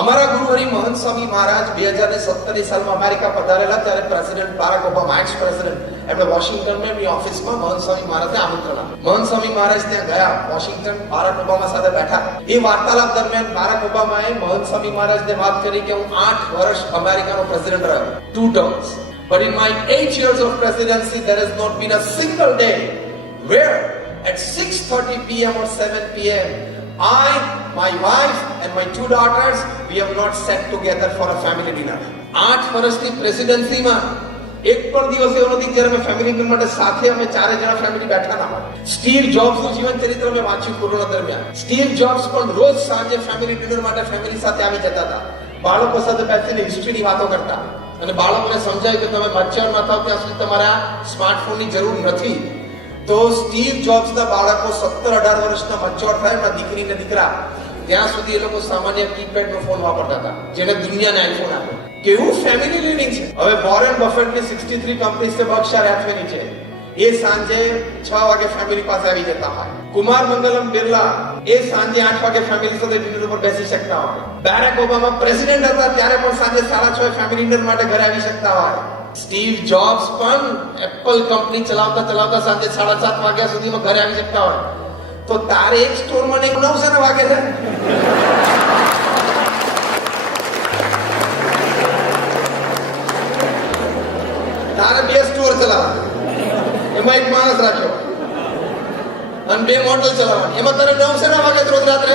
અમારા ગુરુહરિ મહંત સ્વામી મહારાજ 2017ની સાલમાં અમેરિકા પધારેલા ત્યારે પ્રેસિડેન્ટ બારાક ઓબામા એક્સ પ્રેસિડેન્ટ એમણે વોશિંગ્ટનમાં એમની ઓફિસમાં મહંત સ્વામી મહારાજને આમંત્રણ આપ્યું. મહંત સ્વામી મહારાજ ત્યાં ગયા, વોશિંગ્ટન બારાક ઓબામા સાથે બેઠા. એ વાર્તાલાપ દરમિયાન બારાક ઓબામાએ મહંત સ્વામી મહારાજને વાત કરી કે હું 8 વર્ષ અમેરિકાનો પ્રેસિડેન્ટ રહ્યો, 2 terms. But in my 8 years of presidency, there has not been a single day where at 6:30 p.m. or 7 p.m. I, my wife and my 2 daughters, we have not sat together for a family dinner. 8 વર્ષની પ્રેસિડેન્સીમાં એક પણ દિવસ એવો નથી જ્યારે અમે family dinner માટે સાથે અમે 4 જણા ફેમિલી બેઠા ના હોય. સ્ટીવ જોબ્સનું જીવન ચરિત્ર અમે વાંચ્યું કોરોના દરમિયાન. સ્ટીવ જોબ્સ પણ રોજ સાંજે ફેમિલી ડિનર માટે ફેમિલી સાથે આવી જતા હતા. બાળકો સાથે બેસીને હિસ્ટ્રીની વાતો કરતા અને બાળકોને સમજાય કે તમે મેચ્યોર ન થાવ ત્યાં સુધી તમારે આ સ્માર્ટફોનની જરૂર નથી. તો સ્ટીવ જોબ્સના બાળકો 17-18 વર્ષના મેચ્યોર થાય, એમના દીકરી ને દીકરા, ત્યાં સુધી એ લોકો સામાન્ય કીપેડનો ફોન વાપરતા હતા, જેને દુનિયાને આઈફોન આપ્યો. કેવું ફેમિલી લીડિંગ છે. હવે વોરેન બફેટની 63 કંપનીઝ છે, બર્કશાયર હેથવેની છે, એ સાંજે 6 વાગે ફેમિલી પાસે આવી જતા હોય. કુમાર મંગલમ બિરલા એ સાંજે 8 વાગે ફેમિલી સાથે ડિનર ઉપર બેસી શકતા હોય. બારાક ઓબામા પ્રેસિડેન્ટ હતા ત્યારે પણ સાંજે 6:30 ફેમિલી ડિનર માટે ઘરે આવી શકતા હોય. સ્ટીવ જોબ્સ પણ એપલ કંપની ચલાવતા ચલાવતા સાંજે 7:30 વાગ્યા સુધીમાં ઘરે આવી શકતા હોય. તો તારે એક સ્ટોરમાં 9 વાગે છે. તારે 2 સ્ટોર ચલાવવા, એમાં એક માણસ રાખ્યો અને 2 મોટલ ચલાવવાની, એમાં તારે 9 વાગે રોજ રાત્રે